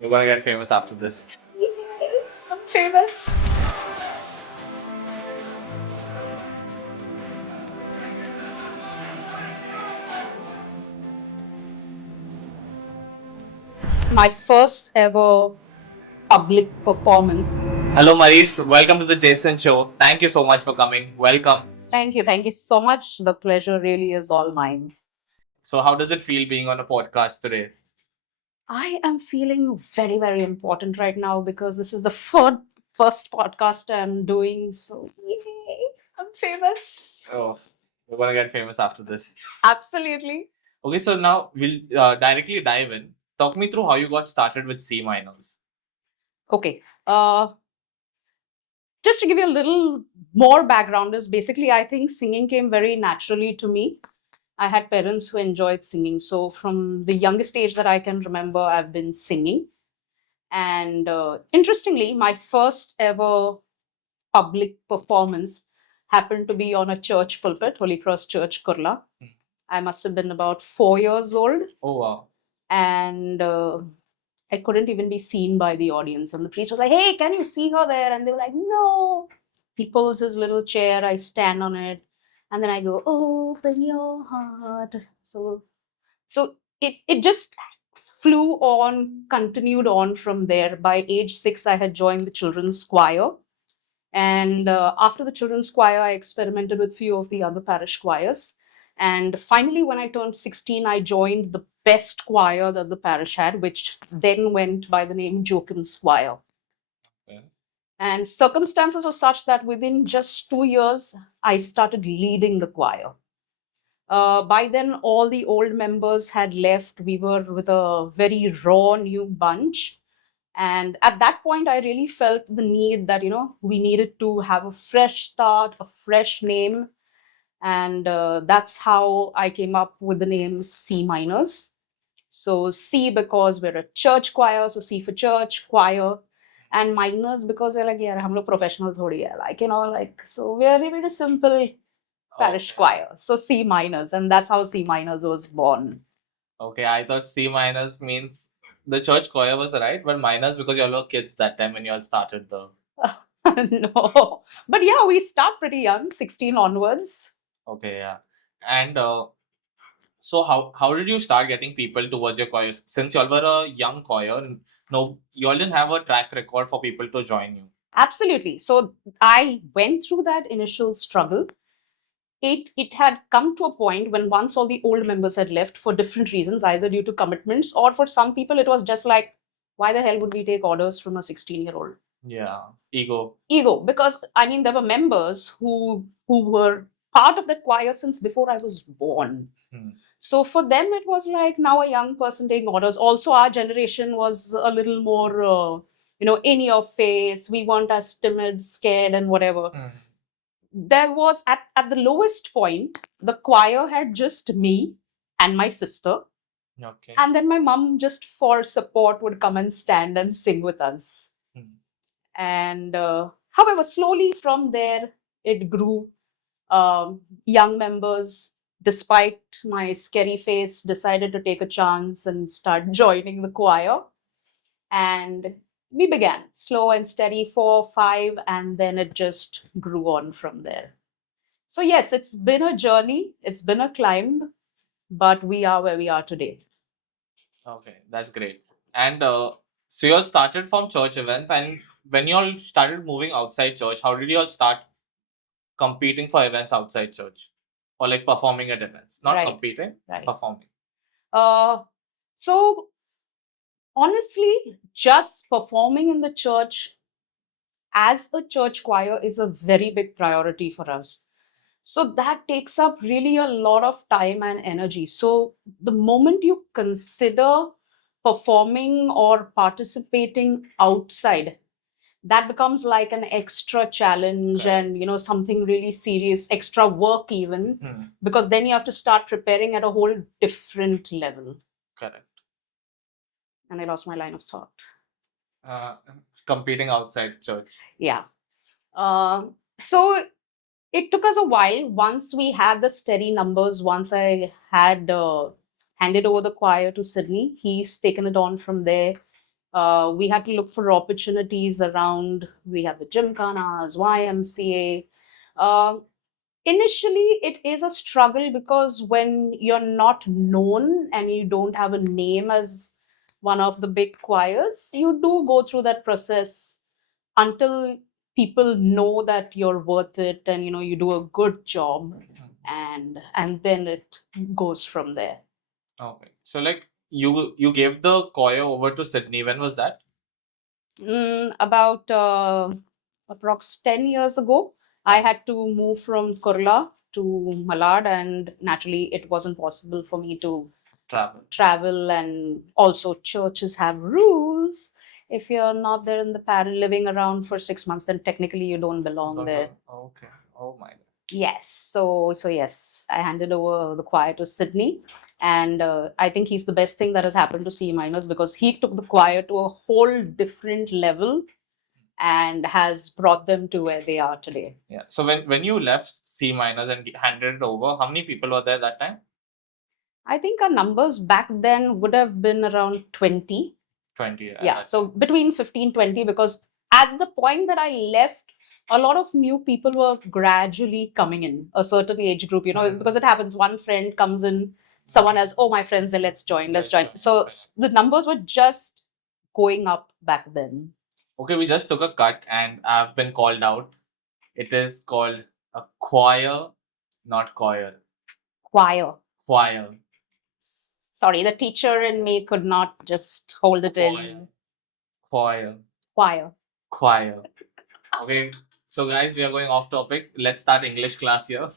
We're gonna get famous after this. I'm famous. My first ever public performance. Hello, Maryse. Welcome to the Jason Show. Thank you so much for coming. Welcome. Thank you. Thank you so much. The pleasure really is all mine. So, how does it feel being on a podcast today? I am feeling very, very important right now because this is the first podcast I'm doing. So, yay, I'm famous. Oh, we're gonna get famous after this. Absolutely. Okay, so now we'll directly dive in. Talk me through how you got started with C minors. Okay. Just to give you a little more background, is basically I think singing came very naturally to me. I had parents who enjoyed singing. So from the youngest age that I can remember, I've been singing. And interestingly, my first ever public performance happened to be on a church pulpit, Holy Cross Church, Kurla. I must have been about 4 years old. Oh wow. And I couldn't even be seen by the audience. And the priest was like, "Hey, can you see her there?" And they were like, "No." He pulls his little chair, I stand on it, and then I go, "Open your heart." So it just flew on, continued on from there. By age 6, I had joined the children's choir. And after the children's choir, I experimented with few of the other parish choirs. And finally, when I turned 16, I joined the best choir that the parish had, which then went by the name Joachim's Choir. Okay. And circumstances were such that within just 2 years, I started leading the choir. By then, all the old members had left. We were with a very raw new bunch. And at that point, I really felt the need that, we needed to have a fresh start, a fresh name. And that's how I came up with the name CMINORS. So C because we're a church choir, so C for church, choir. And minors because we're like, yeah, hum log professional thodi hai. Like, so we're a very simple parish Okay. choir. So C minors, and that's how C minors was born. Okay, I thought C minors means the church choir was right, but minors because you all were kids that time when you all started the. No, but yeah, we start pretty young, 16 onwards. Okay, yeah. And so how did you start getting people towards your choir? Since you all were a young choir, no, you all didn't have a track record for people to join you. Absolutely. So I went through that initial struggle. It had come to a point when once all the old members had left for different reasons, either due to commitments or for some people it was just like, why the hell would we take orders from a 16-year-old? Yeah, ego. Ego, because I mean there were members who were part of that choir since before I was born. So for them it was like now a young person taking orders. Also our generation was a little more in your face. We weren't as timid, scared, and whatever. There was at the lowest point, the choir had just me and my sister. Okay. And then my mom, just for support, would come and stand and sing with us. And however, slowly from there, it grew. Young members, despite my scary face, decided to take a chance and start joining the choir. And we began slow and steady, 4, 5, and then it just grew on from there. So, yes, it's been a journey, it's been a climb, but we are where we are today. Okay, that's great. And so you all started from church events, and when you all started moving outside church, how did you all start competing for events outside church, or like performing at events? Not Right, competing, right. performing. Uh, so, honestly, just performing in the church as a church choir is a very big priority for us. So that takes up really a lot of time and energy. So the moment you consider performing or participating outside, that becomes like an extra challenge. Correct. And something really serious, extra work even, because then you have to start preparing at a whole different level. Correct. And I lost my line of thought. Uh, Competing outside church. Yeah. So it took us a while. Once we had the steady numbers, once I had handed over the choir to Sydney, he's taken it on from there. We had to look for opportunities around. We have the gymkhanas, YMCA. Initially, it is a struggle because when you're not known and you don't have a name as one of the big choirs, you do go through that process until people know that you're worth it and you do a good job, and then it goes from there. Okay. So like you gave the choir over to Sydney. When was that? About approx 10 years ago, I had to move from Kurla to Malad, and naturally, it wasn't possible for me to Travel. and also churches have rules. If you're not there in the living around for 6 months, then technically you don't belong Don't there. know. Okay. Oh my God. Yes. So yes, I handed over the choir to Sydney, and I think he's the best thing that has happened to CMINORS because he took the choir to a whole different level and has brought them to where they are today. Yeah. So when you left C minors and handed it over, how many people were there that time? I think our numbers back then would have been around 20. 20. Yeah, so between 15, 20, because at the point that I left, a lot of new people were gradually coming in, a certain age group, because it happens. One friend comes in, someone else, oh, my friends, then let's join. So the numbers were just going up back then. Okay, we just took a cut and I've been called out. It is called a choir, not choir. Choir. Choir. Sorry, the teacher in me could not just hold it in. Choir. Choir. Choir. Okay, so guys, we are going off topic. Let's start English class here.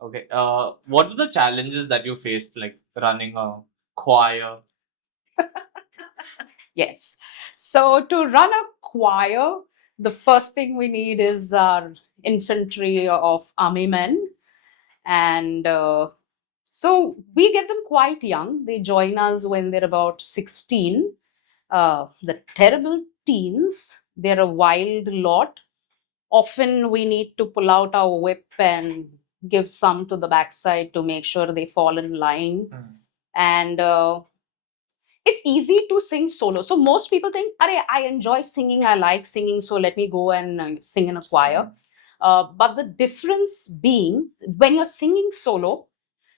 Okay, what were the challenges that you faced, like running a choir? Yes. So to run a choir, the first thing we need is our infantry of army men. And so we get them quite young. They join us when they're about 16. The terrible teens, they're a wild lot. Often we need to pull out our whip and give some to the backside to make sure they fall in line. And it's easy to sing solo. So most people think, I enjoy singing, I like singing, so let me go and sing in a choir. But the difference being, when you're singing solo,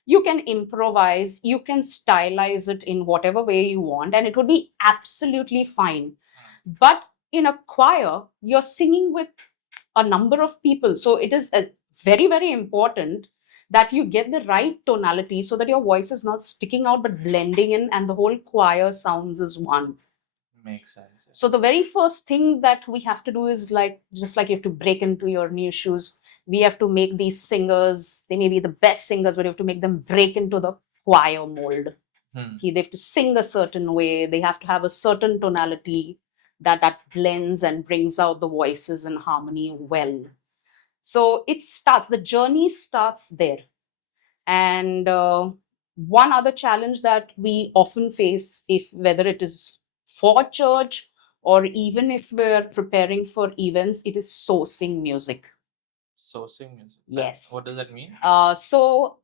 you can improvise, you can stylize it in whatever way you want, and it would be absolutely fine. But in a choir, you're singing with a number of people. So it is very, very important that you get the right tonality so that your voice is not sticking out but blending in and the whole choir sounds as one. Makes sense. So the very first thing that we have to do is just like you have to break into your new shoes. We have to make these singers, they may be the best singers, but you have to make them break into the choir mold. They have to sing a certain way. They have to have a certain tonality that blends and brings out the voices in harmony well. So the journey starts there. And one other challenge that we often face, if whether it is for church or even if we're preparing for events, it is sourcing music. Sourcing music. Yes. What does that mean? So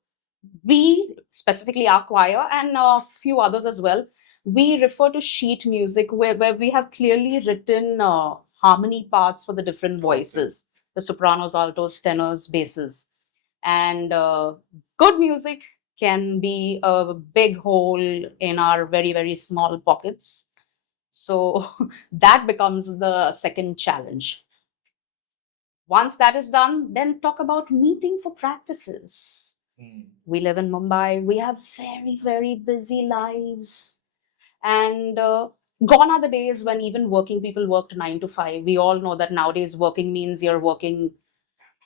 we, specifically our choir and a few others as well, we refer to sheet music where we have clearly written harmony parts for the different voices, the sopranos, altos, tenors, basses. And good music can be a big hole in our very, very small pockets. So that becomes the second challenge. Once that is done, then talk about meeting for practices. We live in Mumbai. We have very, very busy lives. And gone are the days when even working people worked 9 to 5. We all know that nowadays working means you're working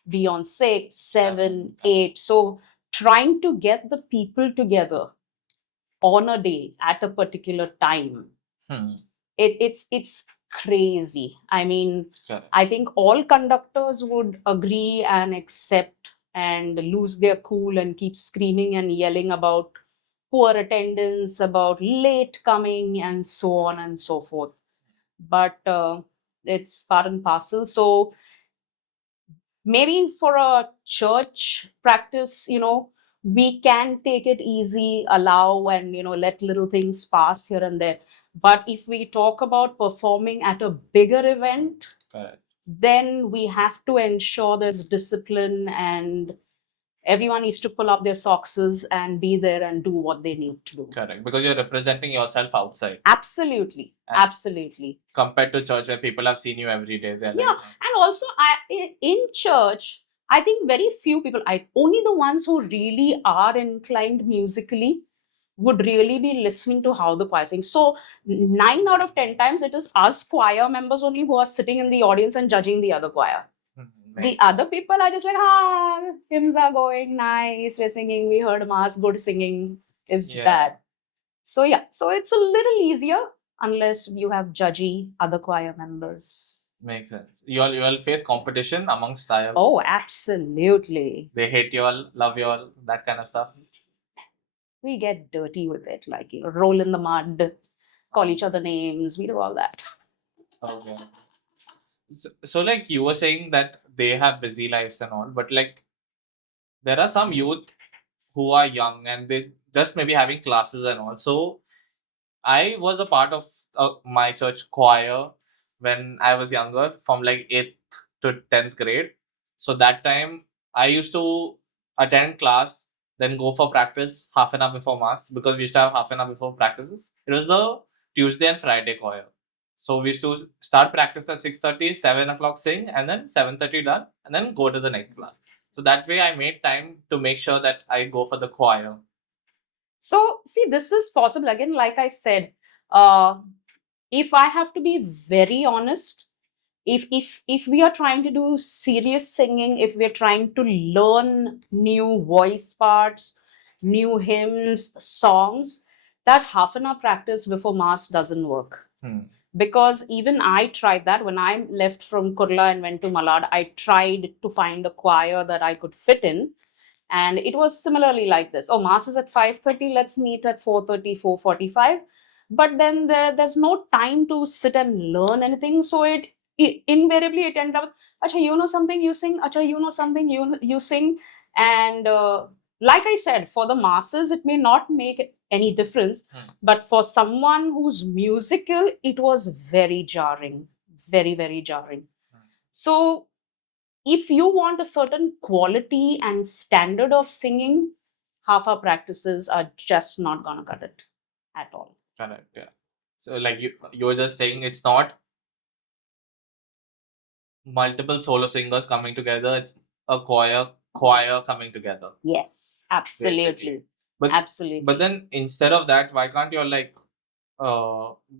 beyond 6, 7, 8. So trying to get the people together on a day at a particular time, it's crazy. I mean, I think all conductors would agree and accept and lose their cool and keep screaming and yelling about poor attendance, about late coming, and so on and so forth. But it's part and parcel. So maybe for a church practice, we can take it easy, allow, and let little things pass here and there. But if we talk about performing at a bigger event, Correct. then we have to ensure there's discipline and everyone needs to pull up their socks and be there and do what they need to do. Correct. Because you're representing yourself outside. Absolutely. And Absolutely. compared to church where people have seen you every day. They're Yeah. like, And also in church, I think very few people, only the ones who really are inclined musically would really be listening to how the choir sings. So 9 out of 10 times it is us choir members only who are sitting in the audience and judging the other choir. The makes other people are just like, hymns are going nice, we're singing, we heard mass, good singing is Yeah. that. So yeah, so it's a little easier unless you have judgy other choir members. Makes sense. You all face competition amongst style. Oh, absolutely. They hate you all, love you all, that kind of stuff. We get dirty with it, like, roll in the mud, call each other names, we do all that. Okay. So like you were saying that they have busy lives and all, but like there are some youth who are young and they just maybe having classes and all. So I was a part of my church choir when I was younger, from like 8th to 10th grade. So that time I used to attend class, then go for practice half an hour before mass because we used to have half an hour before practices. It was the Tuesday and Friday choir. So we used to start practice at 6:30, 7 o'clock sing, and then 7:30 done, and then go to the next class. So that way I made time to make sure that I go for the choir. So, see, this is possible. Again, like I said, uh, if I have to be very honest, if we are trying to do serious singing, if we're trying to learn new voice parts, new hymns, songs, that half an hour practice before mass doesn't work. Because even I tried that when I left from Kurla and went to Malad. I tried to find a choir that I could fit in, and it was similarly like this. Oh, mass is at 5:30, let's meet at 4:30, 4:45. But then there's no time to sit and learn anything, so it invariably it ended up, acha, you know something, you sing, acha, you know something, you sing. And like I said, for the masses it may not make any difference, but for someone who's musical it was very jarring, very, very jarring. So if you want a certain quality and standard of singing, half our practices are just not gonna cut it at all. Correct. Yeah. So like you were just saying it's not multiple solo singers coming together, it's a choir coming together. Yes, absolutely. Basically. But Absolutely. but then instead of that, why can't you like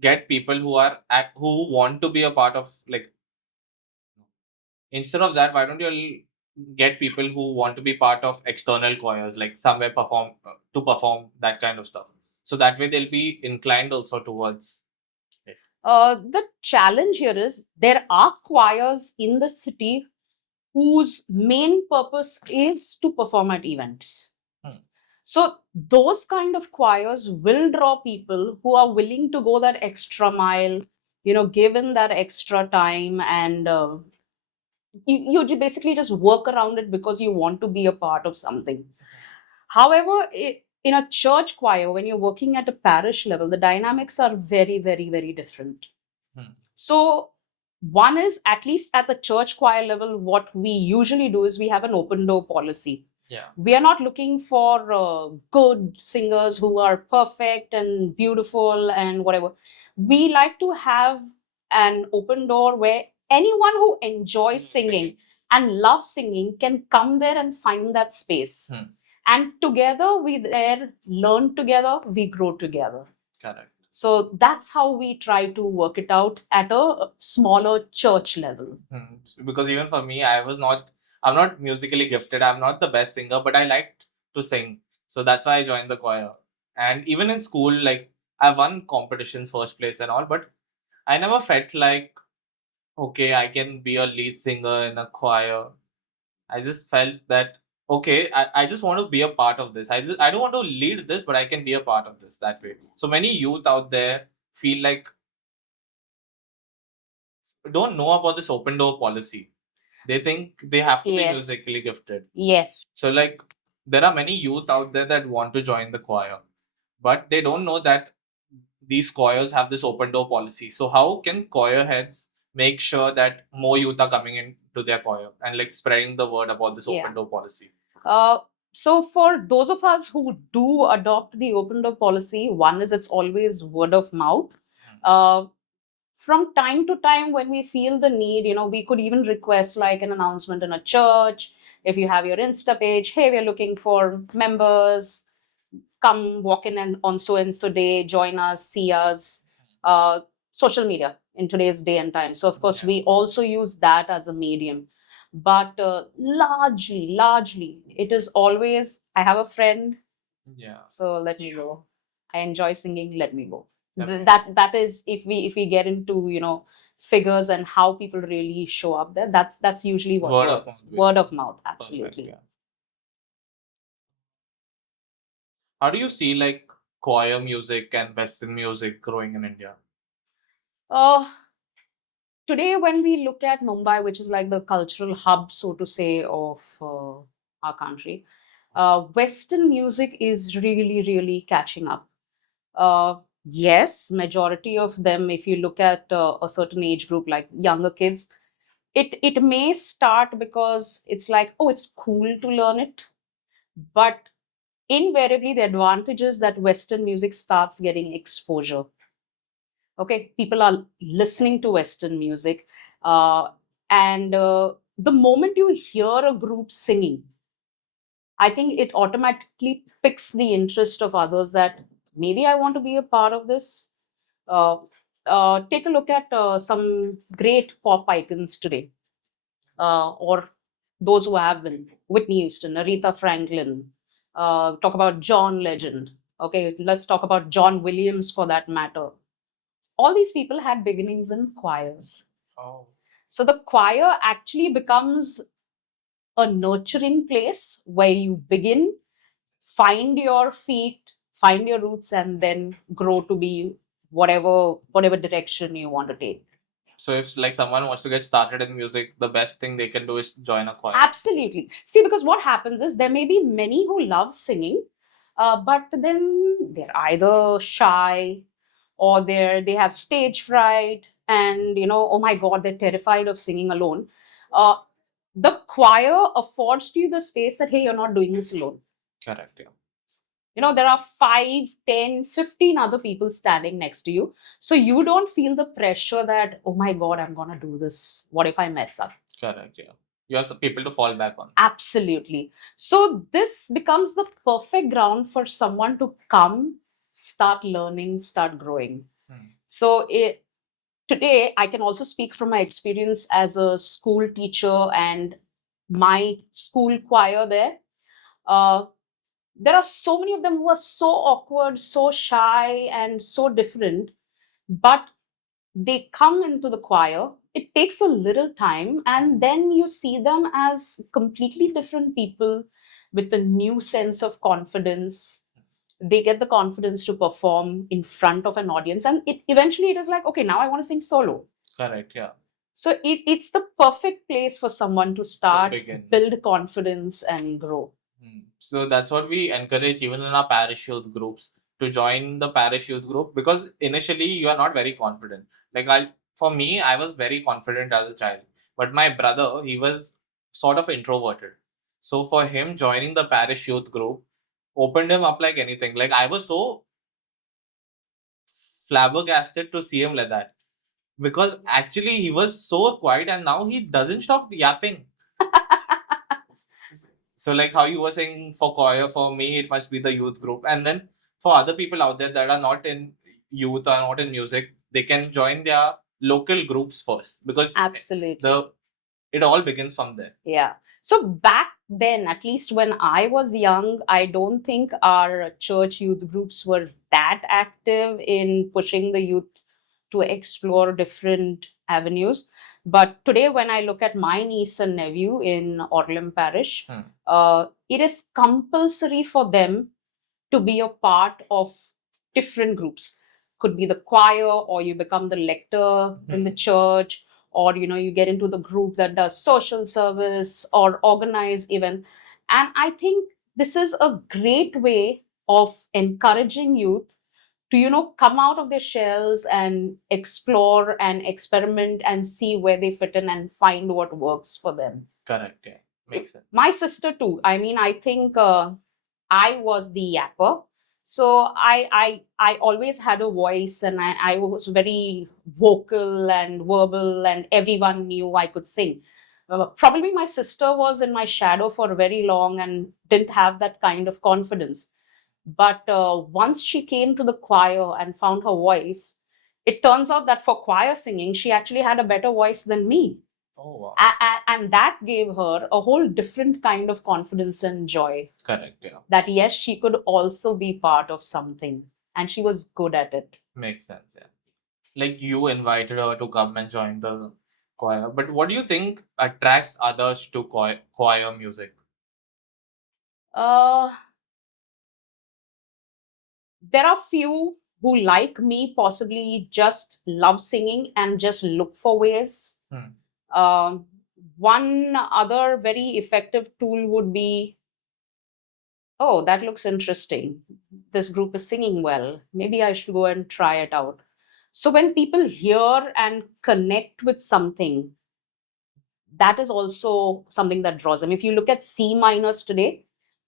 get people who want to be a part of, like, instead of that, why don't you get people who want to be part of external choirs, like somewhere perform to perform that kind of stuff, so that way they'll be inclined also towards it. The challenge here is there are choirs in the city whose main purpose is to perform at events. So those kind of choirs will draw people who are willing to go that extra mile, given that extra time, and you basically just work around it because you want to be a part of something. However, in a church choir, when you're working at a parish level, the dynamics are very, very, very different. So, one is, at least at the church choir level, what we usually do is we have an open door policy. Yeah. We are not looking for good singers who are perfect and beautiful and whatever. We like to have an open door where anyone who enjoys singing and loves singing can come there and find that space. And together we there learn together, we grow together. Correct. So that's how we try to work it out at a smaller church level. Because even for me, I'm not musically gifted. I'm not the best singer, but I liked to sing. So that's why I joined the choir. And even in school, like, I won competitions, first place and all, but I never felt like, okay, I can be a lead singer in a choir. I just felt that, okay, I just want to be a part of this. I don't want to lead this, but I can be a part of this that way. So many youth out there feel like don't know about this open door policy. They think they have to be Yes. musically gifted. Yes. So like there are many youth out there that want to join the choir, but they don't know that these choirs have this open door policy. So how can choir heads make sure that more youth are coming into their choir and like spreading the word about this open door policy? So for those of us who do adopt the open door policy, one is it's always word of mouth. From time to time, when we feel the need, we could even request like an announcement in a church. If you have your Insta page, hey, we're looking for members, come walk in and on so and so day, join us, see us. Social media in today's day and time. So of course, we also use that as a medium. But largely, it is always, I have a friend, so let me go. I enjoy singing, let me go. Okay. That is, if we get into figures and how people really show up there, that's usually what Word of works. mouth, Word of basically. mouth, absolutely. Perfect, yeah. How do you see like choir music and Western music growing in India? Uh, Today, when we look at Mumbai, which is like the cultural hub, so to say, of our country, Western music is really catching up. Yes, majority of them, if you look at a certain age group, like younger kids, it may start because it's like, oh, it's cool to learn it, but invariably the advantage is that Western music starts getting exposure. Okay, people are listening to Western music, and the moment you hear a group singing, I think it automatically picks the interest of others that maybe I want to be a part of this. uh, Take a look at some great pop icons today, or those who have been: Whitney Houston, Aretha Franklin. Talk about John Legend. Okay, let's talk about John Williams for that matter. All these people had beginnings in choirs. Oh. So the choir actually becomes a nurturing place where you begin, find your feet, find your roots, and then grow to be whatever direction you want to take. So if like someone wants to get started in music, the best thing they can do is join a choir. Absolutely. See, because what happens is there may be many who love singing, but then they're either shy or they have stage fright, and oh my god, they're terrified of singing alone. uh, the choir affords to you the space that, hey, you're not doing this alone. Correct, yeah. There are 5, 10, 15 other people standing next to you, so you don't feel the pressure that, oh my god, I'm gonna do this, what if I mess up. Correct, yeah. You have some people to fall back on. Absolutely. So this becomes the perfect ground for someone to come, start learning, start growing. So today, I can also speak from my experience as a school teacher and my school choir there. There are so many of them who are so awkward, so shy, and so different, but they come into the choir. It takes a little time, and then you see them as completely different people with a new sense of confidence. They get the confidence to perform in front of an audience, and it is like, okay, now I want to sing solo. Correct, yeah. So it's the perfect place for someone to start, begin. build confidence, and grow. So that's what we encourage even in our parish youth groups, to join the parish youth group, because initially you are not very confident. Like for me, I was very confident as a child, but my brother, he was sort of introverted. So for him, joining the parish youth group opened him up like anything. Like I was so flabbergasted to see him like that, because actually he was so quiet and now he doesn't stop yapping. So like how you were saying for choir, for me it must be the youth group, and then for other people out there that are not in youth or not in music, they can join their local groups first, because Absolutely. it all begins from there. Yeah. So back then, at least when I was young, I don't think our church youth groups were that active in pushing the youth to explore different avenues. But today, when I look at my niece and nephew in Orlam Parish, it is compulsory for them to be a part of different groups. Could be the choir, or you become the lector in the church, or you get into the group that does social service or organize event. And I think this is a great way of encouraging youth to come out of their shells and explore and experiment and see where they fit in and find what works for them. Correct. Yeah. Makes sense. My sister too. I mean, I think I was the yapper. So I always had a voice, and I was very vocal and verbal, and everyone knew I could sing. Probably my sister was in my shadow for very long and didn't have that kind of confidence. But once she came to the choir and found her voice, it turns out that for choir singing, she actually had a better voice than me. Oh wow. And that gave her a whole different kind of confidence and joy. Correct. Yeah. That yes, she could also be part of something, and she was good at it. Makes sense. Yeah. Like you invited her to come and join the choir, but what do you think attracts others to choir music? Uh, there are few who, like me, possibly just love singing and just look for ways. Um, one other very effective tool would be, oh, that looks interesting. This group is singing well. Maybe I should go and try it out. So when people hear and connect with something, that is also something that draws them. If you look at CMINORS today,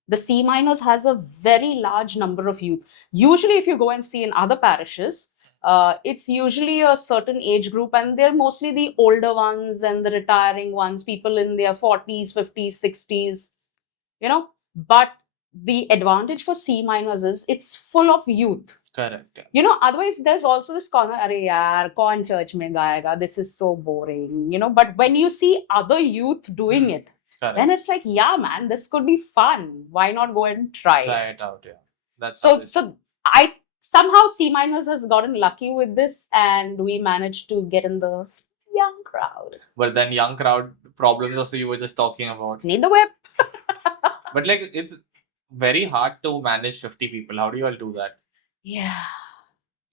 the CMINORS has a very large number of youth. Usually, if you go and see in other parishes, it's usually a certain age group, and they're mostly the older ones and the retiring ones, people in their 40s, 50s, 60s, But the advantage for CMINORS is it's full of youth. Correct. Yeah. Otherwise there's also this corner, Arey yaar, kaun church mein gayega? This is so boring, But when you see other youth doing it, Correct. then it's like, yeah, man, this could be fun. Why not go and try it out? Yeah. That's so I somehow CMINORS has gotten lucky with this, and we managed to get in the young crowd. But then young crowd problems also you were just talking about. Need the whip. But like it's very hard to manage 50 people. How do you all do that? Yeah.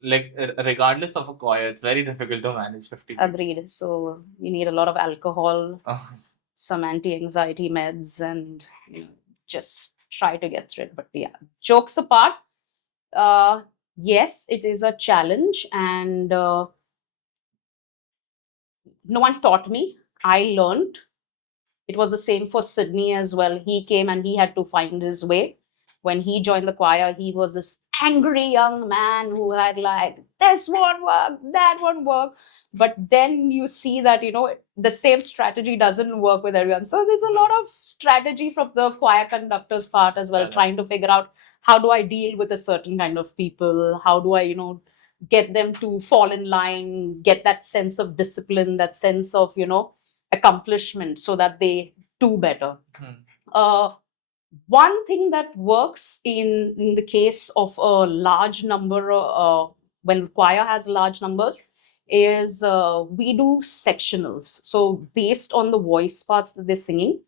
Like regardless of a choir, it's very difficult to manage 50 people. Agreed. So you need a lot of alcohol, some anti-anxiety meds, and just try to get through it. But yeah, jokes apart, yes, it is a challenge, and no one taught me. I learned. It was the same for Sydney as well. He came and he had to find his way. When he joined the choir, he was this angry young man who had like, this won't work, that won't work. But then you see that, the same strategy doesn't work with everyone. So there's a lot of strategy from the choir conductor's part as well, trying to figure out how do I deal with a certain kind of people? How do I, get them to fall in line, get that sense of discipline, that sense of, accomplishment so that they do better. One thing that works in the case of a large number, when the choir has large numbers, is we do sectionals. So based on the voice parts that they're singing,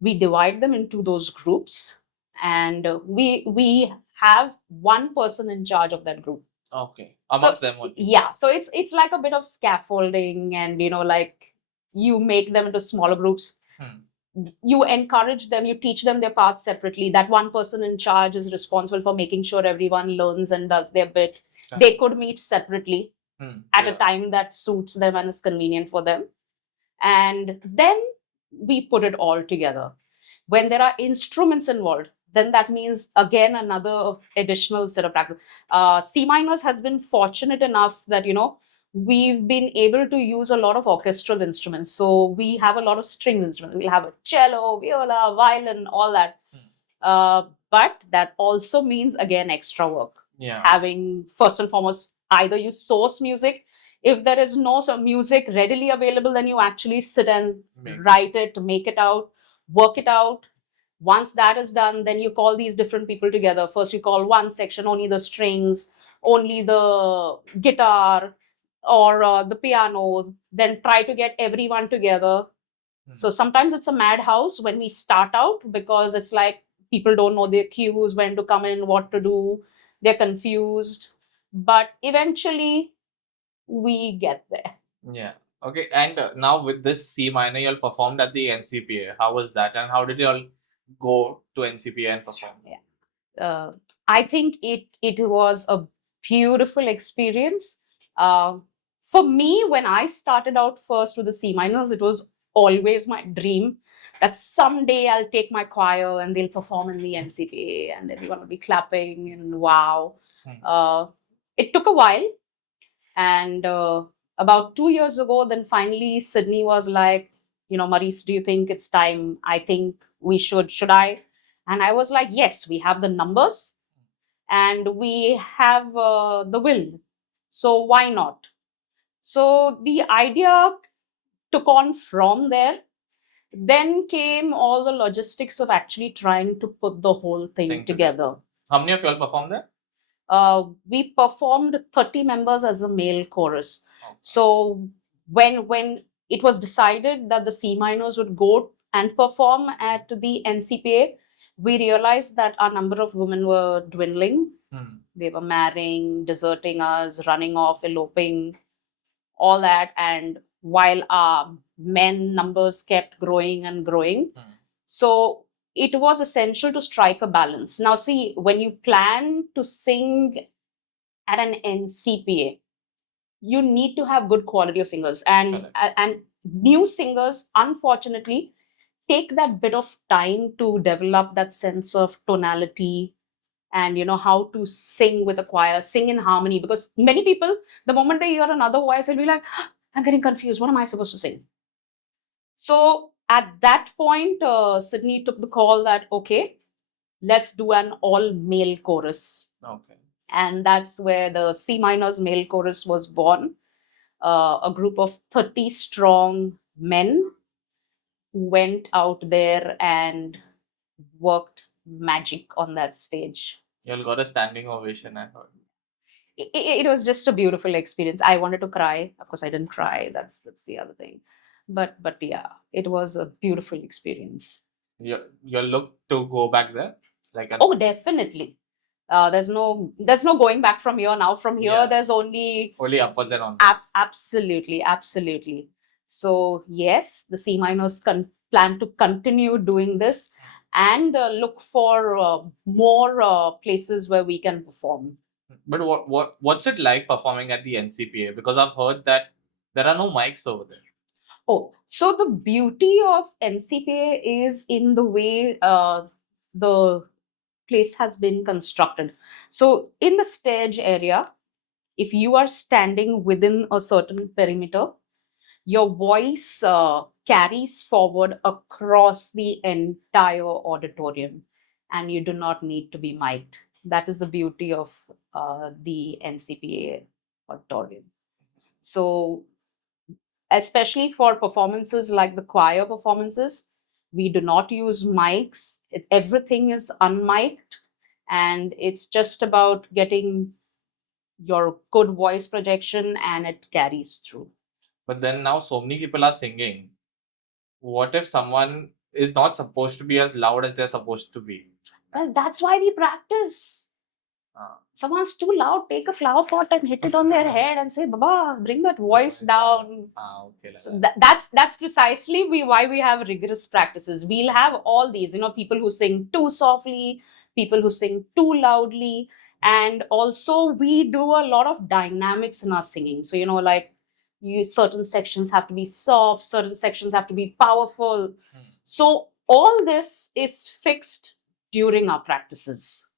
we divide them into those groups, and we have one person in charge of that group. Okay, amongst them only. Yeah, so it's like a bit of scaffolding, and like you make them into smaller groups. You encourage them, you teach them their parts separately. That one person in charge is responsible for making sure everyone learns and does their bit. They could meet separately at a time that suits them and is convenient for them. And then we put it all together. When there are instruments involved, then that means again another additional set of practice. CMINORS has been fortunate enough that we've been able to use a lot of orchestral instruments. So we have a lot of string instruments. We'll have a cello, viola, violin, all that. But that also means again extra work. Yeah. Having first and foremost either you source music. If there is no music readily available, then you actually sit and write it, make it out, work it out. Once that is done, then you call these different people together. First, you call one section, only the strings, only the guitar or the piano, then try to get everyone together. So sometimes it's a madhouse when we start out, because it's like people don't know their cues, when to come in, what to do. They're confused. But eventually, we get there. Yeah. Okay. And now with this C minor, you all performed at the NCPA. How was that? And how did you all go to NCPA and perform? Yeah. I think it was a beautiful experience. Uh, for me, when I started out first with the CMINORS, it was always my dream that someday I'll take my choir and they'll perform in the NCPA and everyone will be clapping and wow. Uh, it took a while, and about 2 years ago, then finally Sydney was like, Maryse, do you think it's time? I think we should. Should I? And I was like, yes, we have the numbers and we have the will. So why not? So the idea took on from there. Then came all the logistics of actually trying to put the whole thing together. How many of you all performed there? We performed 30 members as a male chorus. Okay. So when it was decided that the C minors would go and perform at the NCPA, we realized that our number of women were dwindling. They were marrying, deserting us, running off, eloping, all that. And while our men numbers kept growing and growing. So it was essential to strike a balance. Now, see, when you plan to sing at an NCPA, you need to have good quality of singers. And new singers, unfortunately, take that bit of time to develop that sense of tonality and how to sing with a choir, sing in harmony. Because many people, the moment they hear another voice, they'll be like, I'm getting confused. What am I supposed to sing? So at that point, Sydney took the call that, okay, let's do an all-male chorus. Okay. And that's where the C minors male chorus was born. A group of 30 strong men who went out there and worked magic on that stage. You all got a standing ovation, I heard. It was just a beautiful experience. I wanted to cry. Of course, I didn't cry. That's the other thing. But yeah, it was a beautiful experience. You look to go back there? Oh, definitely. There's no going back from here now. From here, there's only upwards and onwards. Absolutely. So yes, the C minors plan to continue doing this and look for more places where we can perform. But what's it like performing at the NCPA? Because I've heard that there are no mics over there. Oh, so the beauty of NCPA is in the way the place has been constructed. So in the stage area, if you are standing within a certain perimeter, your voice carries forward across the entire auditorium and you do not need to be mic'd. That is the beauty of the NCPA auditorium. So especially for performances like the choir performances, we do not use mics. Everything is unmiked, and it's just about getting your good voice projection and it carries through. But then now so many people are singing. What if someone is not supposed to be as loud as they're supposed to be? Well, that's why we practice. Someone's too loud, take a flower pot and hit it on their head and say, Baba, bring that voice down. Okay, so that's precisely why we have rigorous practices. We'll have all these, people who sing too softly, people who sing too loudly. And also we do a lot of dynamics in our singing. So, certain sections have to be soft, certain sections have to be powerful. So all this is fixed during our practices.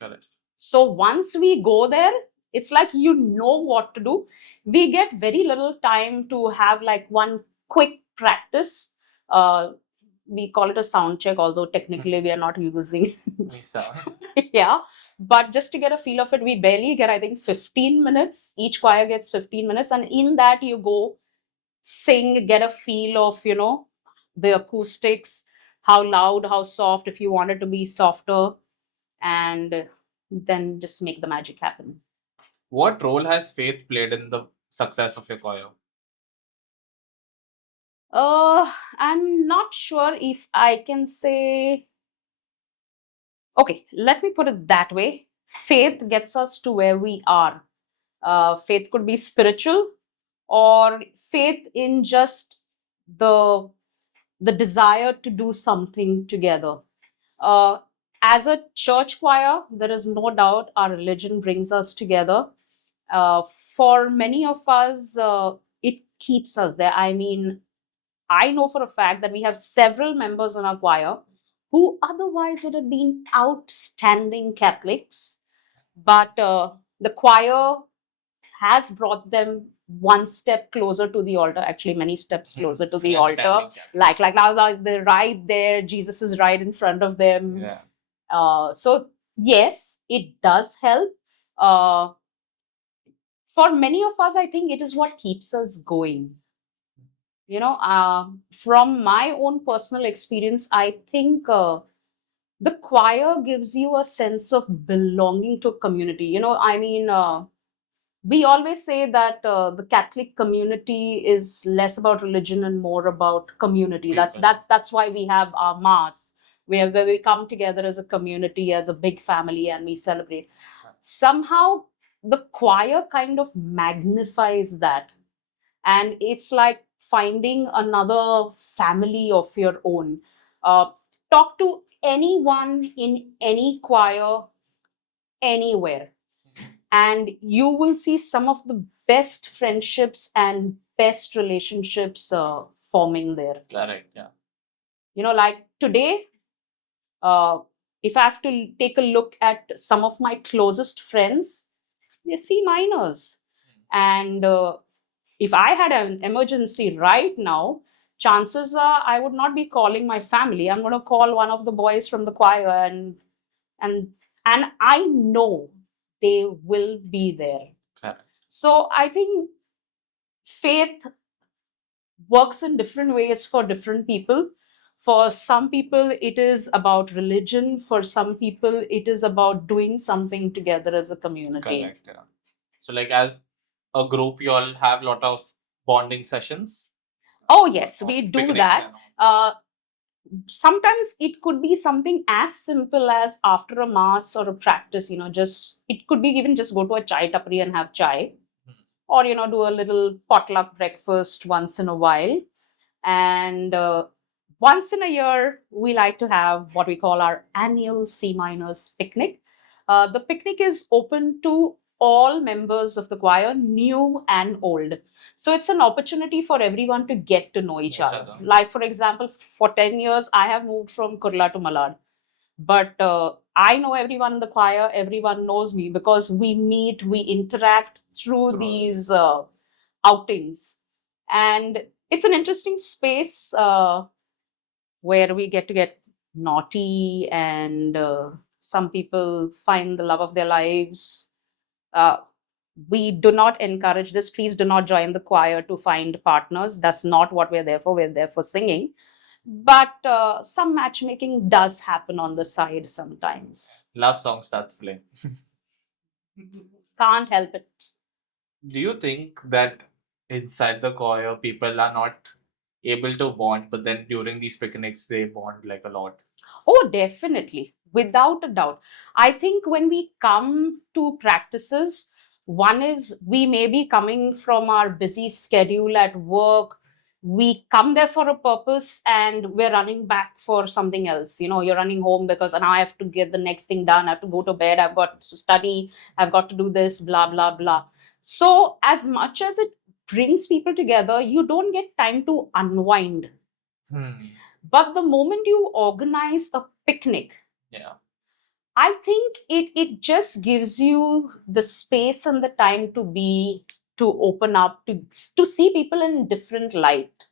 Correct. So once we go there, it's like what to do. We get very little time to have one quick practice. We call it a sound check, although technically we are not using yeah. But just to get a feel of it, we barely get, I think, 15 minutes. Each choir gets 15 minutes. And in that you go sing, get a feel of, the acoustics, how loud, how soft, if you want it to be softer, and then just make the magic happen. What role has faith played in the success of your choir? I'm not sure if I can say. Okay, let me put it that way. Faith gets us to where we are. Faith could be spiritual, or faith in just the desire to do something together. As a church choir, there is no doubt our religion brings us together. Uh, for many of us, it keeps us there. I mean, I know for a fact that we have several members in our choir who otherwise would have been outstanding Catholics, but the choir has brought them one step closer to the altar, actually many steps closer to the altar. Outstanding Catholics. Like they're right there, Jesus is right in front of them. Yeah. So yes, it does help. Uh, for many of us, I think it is what keeps us going. From my own personal experience, I think the choir gives you a sense of belonging to a community. We always say that the Catholic community is less about religion and more about community. That's People. that's why we have our mass, where we come together as a community, as a big family, and we celebrate. Somehow, the choir kind of magnifies that, and it's like finding another family of your own. Talk to anyone in any choir anywhere, and you will see some of the best friendships and best relationships forming there. Correct. Yeah. Like today, uh, if I have to take a look at some of my closest friends, they're C-minors. And if I had an emergency right now, chances are I would not be calling my family. I'm going to call one of the boys from the choir, and and I know they will be there. Correct. So I think faith works in different ways for different people. For some people, it is about religion. For some people, it is about doing something together as a community. Correct. Yeah. So, like, as a group, you all have a lot of bonding sessions. Oh, yes, we do Picnics that. and all. Sometimes it could be something as simple as after a mass or a practice, just it could be even just go to a chai tapri and have chai, or do a little potluck breakfast once in a while. And once in a year, we like to have what we call our annual C-minors picnic. The picnic is open to all members of the choir, new and old. So it's an opportunity for everyone to get to know each other. Like, for example, for 10 years, I have moved from Kurla to Malad. But I know everyone in the choir, everyone knows me because we meet, we interact through these outings. And it's an interesting space where we get to get naughty, and some people find the love of their lives. Uh, we do not encourage this. Please do not join the choir to find partners. That's not what we're there for. We're there for singing. But some matchmaking does happen on the side sometimes. Love songs that's playing. Can't help it. Do you think that inside the choir people are not able to bond, but then during these picnics they bond like a lot? Oh, definitely. Without a doubt. I think when we come to practices, one is we may be coming from our busy schedule at work. We come there for a purpose and we're running back for something else. You're running home because now I have to get the next thing done. I have to go to bed. I've got to study. I've got to do this, blah, blah, blah. So, as much as it brings people together, you don't get time to unwind. But the moment you organize a picnic, Yeah. I think it just gives you the space and the time to open up, to see people in different light.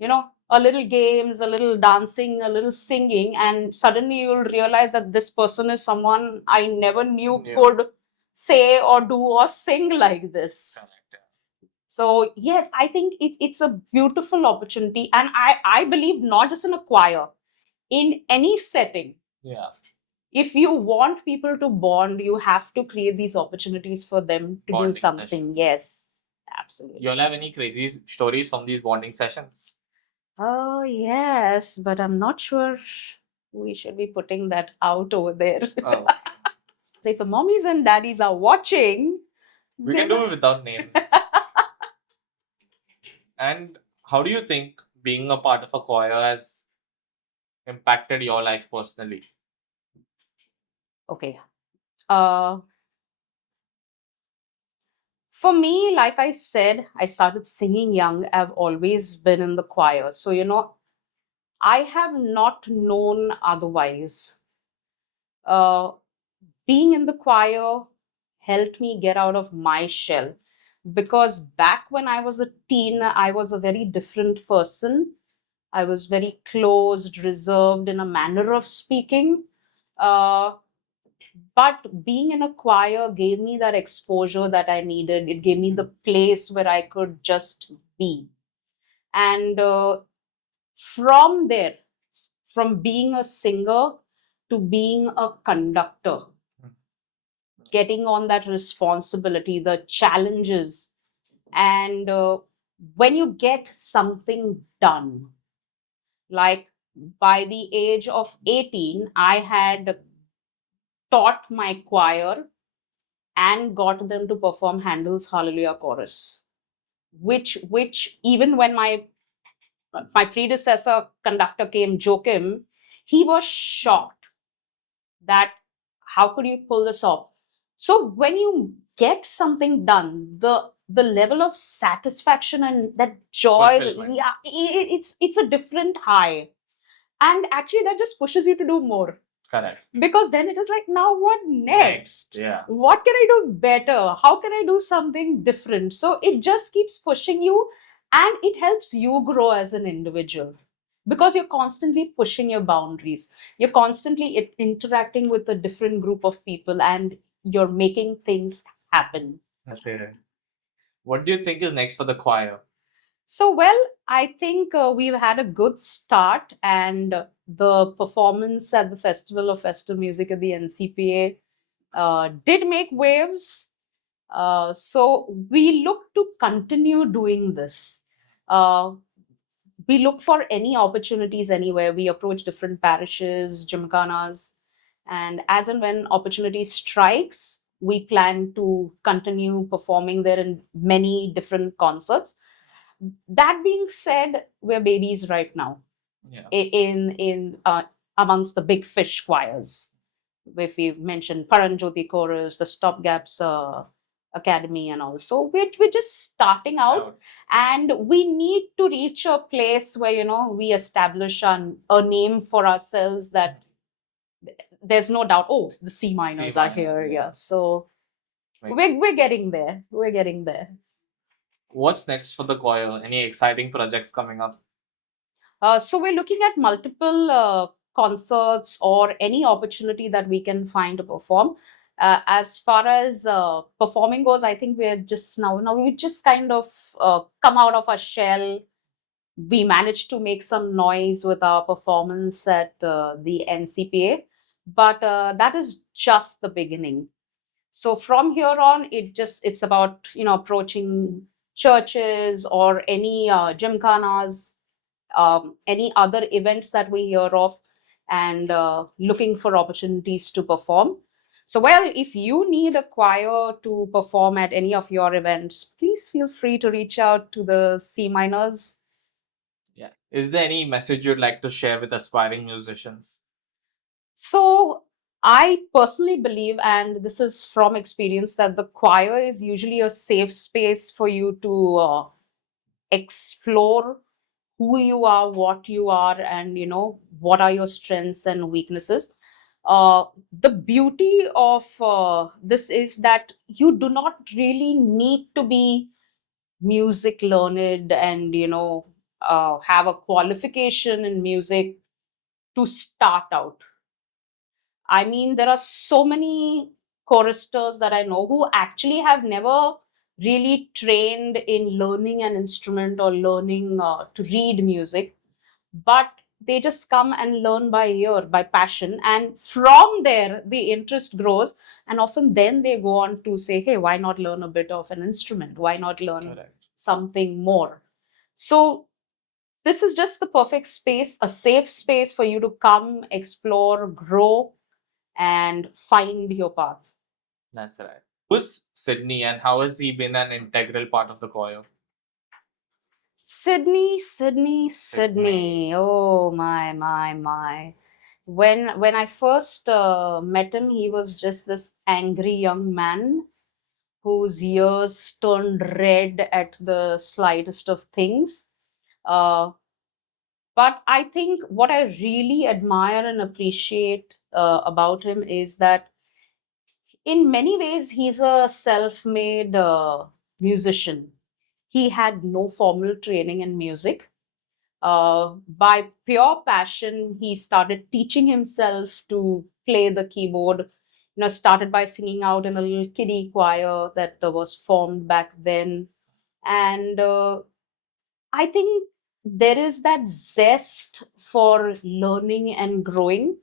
A little games, a little dancing, a little singing, and suddenly you'll realize that this person is someone I never knew could say or do or sing like this. Correct. So yes, I think it's a beautiful opportunity, and I believe not just in a choir, in any setting. Yeah. If you want people to bond, you have to create these opportunities for them to Bonding do something. sessions. Yes, absolutely. You all have any crazy stories from these bonding sessions? Oh yes, but I'm not sure we should be putting that out over there. Oh. So if the mommies and daddies are watching, We can do it without names. And how do you think being a part of a choir has impacted your life personally? Okay. Uh, for me, like I said, I started singing young. I've always been in the choir. So, I have not known otherwise. Uh, Being in the choir helped me get out of my shell, because back when I was a teen, I was a very different person. I was very closed, reserved in a manner of speaking. Uh, but being in a choir gave me that exposure that I needed. It gave me the place where I could just be. And from there, from being a singer to being a conductor, getting on that responsibility, the challenges, and when you get something done, like by the age of 18, I had taught my choir and got them to perform Handel's Hallelujah Chorus, which even when my predecessor conductor came, Joachim, he was shocked that how could you pull this off. So when you get something done, the level of satisfaction and that joy, Fulfillment. yeah, it's a different high. And actually that just pushes you to do more, Correct. because then it is like, now what next? Yeah. What can I do better? How can I do something different? So it just keeps pushing you, and it helps you grow as an individual, because you're constantly pushing your boundaries. You're constantly interacting with a different group of people, and you're making things happen. That's it. What do you think is next for the choir? So, well, I think we've had a good start, and the performance at the Festival of Festive Music at the NCPA did make waves. So, we look to continue doing this. Uh, we look for any opportunities anywhere. We approach different parishes, gymkhanas, and as and when opportunity strikes, we plan to continue performing there in many different concerts. That being said, we're babies right now. Yeah. In amongst the big fish choirs. If we've mentioned Paranjoti Chorus, the Stopgaps Academy, and all. So we're just starting out, and we need to reach a place where we establish a name for ourselves, that there's no doubt. Oh, the C minors are here. Yeah. So we're getting there. We're getting there. What's next for the choir? Any exciting projects coming up? So we're looking at multiple concerts or any opportunity that we can find to perform. As far as performing goes, I think we're just now we just kind of come out of our shell. We managed to make some noise with our performance at the NCPA, but that is just the beginning. So from here on, it's about approaching churches or any gymkhanas, any other events that we hear of, and looking for opportunities to perform. So, well, if you need a choir to perform at any of your events, please feel free to reach out to the CMINORS. Yeah. Is there any message you'd like to share with aspiring musicians? So, I personally believe, and this is from experience, that the choir is usually a safe space for you to explore who you are, what you are, and what are your strengths and weaknesses. The beauty of this is that you do not really need to be music learned and have a qualification in music to start out. I mean, there are so many choristers that I know who actually have never really trained in learning an instrument or learning to read music, but they just come and learn by ear, by passion. And from there, the interest grows. And often then they go on to say, hey, why not learn a bit of an instrument? Why not learn Correct. Something more? So, this is just the perfect space, a safe space for you to come, explore, grow, and find your path. That's right. Who's Sydney and how has he been an integral part of the choir? Sydney. Oh, my. When I first met him, he was just this angry young man whose ears turned red at the slightest of things. Uh, but I think what I really admire and appreciate about him is that in many ways he's a self-made musician. He had no formal training in music. By pure passion, he started teaching himself to play the keyboard. Started by singing out in a little kiddie choir that was formed back then. And I think there is that zest for learning and growing.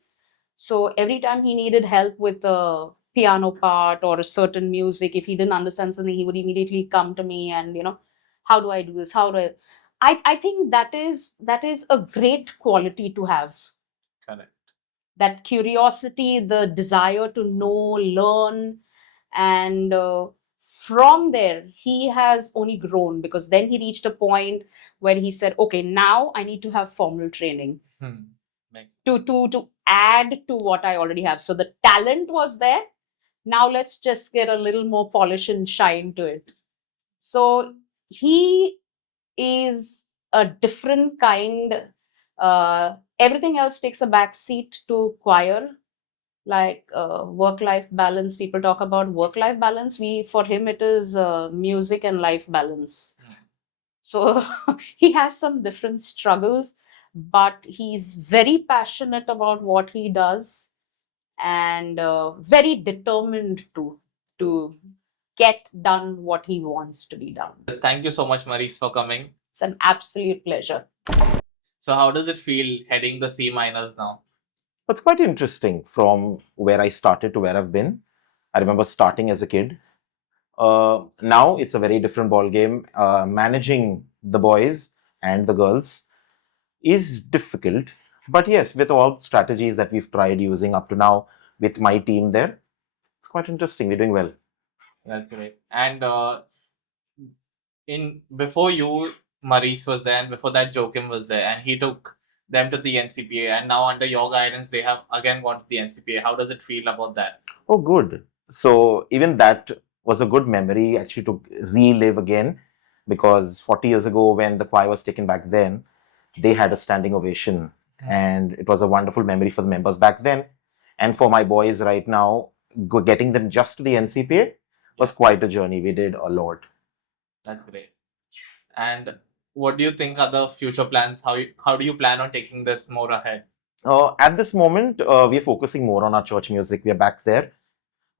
So every time he needed help with a piano part or a certain music, if he didn't understand something, he would immediately come to me and, how do I do this? How do I think that is a great quality to have. Correct. That curiosity, the desire to know, learn, and from there he has only grown, because then he reached a point where he said, okay, now I need to have formal training to add to what I already have. So the talent was there. Now let's just get a little more polish and shine to it. So he is a different kind. Everything else takes a back seat to choir, like work-life balance. People talk about work-life balance. For him, it is music and life balance. So he has some different struggles, but he's very passionate about what he does, and very determined to get done what he wants to be done. Thank you so much, Maryse, for coming. It's an absolute pleasure. So how does it feel heading the C minors now? It's quite interesting from where I started to where I've been. I remember starting as a kid. Now it's a very different ball game. Managing the boys and the girls is difficult, but yes, with all strategies that we've tried using up to now with my team there, it's quite interesting. We're doing well. That's great. And in before you, Maryse was there, and before that, Joachim was there, and he took them to the NCPA, and now under your guidance, they have again gone to the NCPA. How does it feel about that? Oh, good. So even that was a good memory actually to relive again, because 40 years ago when the choir was taken back then, they had a standing ovation, and it was a wonderful memory for the members back then. And for my boys right now, getting them just to the NCPA was quite a journey. We did a lot. That's great. And what do you think are the future plans? How do you plan on taking this more ahead? At this moment, we are focusing more on our church music. We are back there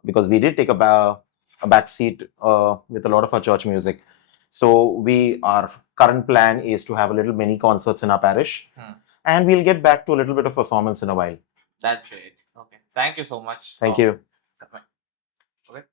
because we did take a back seat with a lot of our church music. So our current plan is to have a little mini concerts in our parish, and we'll get back to a little bit of performance in a while. That's great. Okay. Thank you so much. Thank you.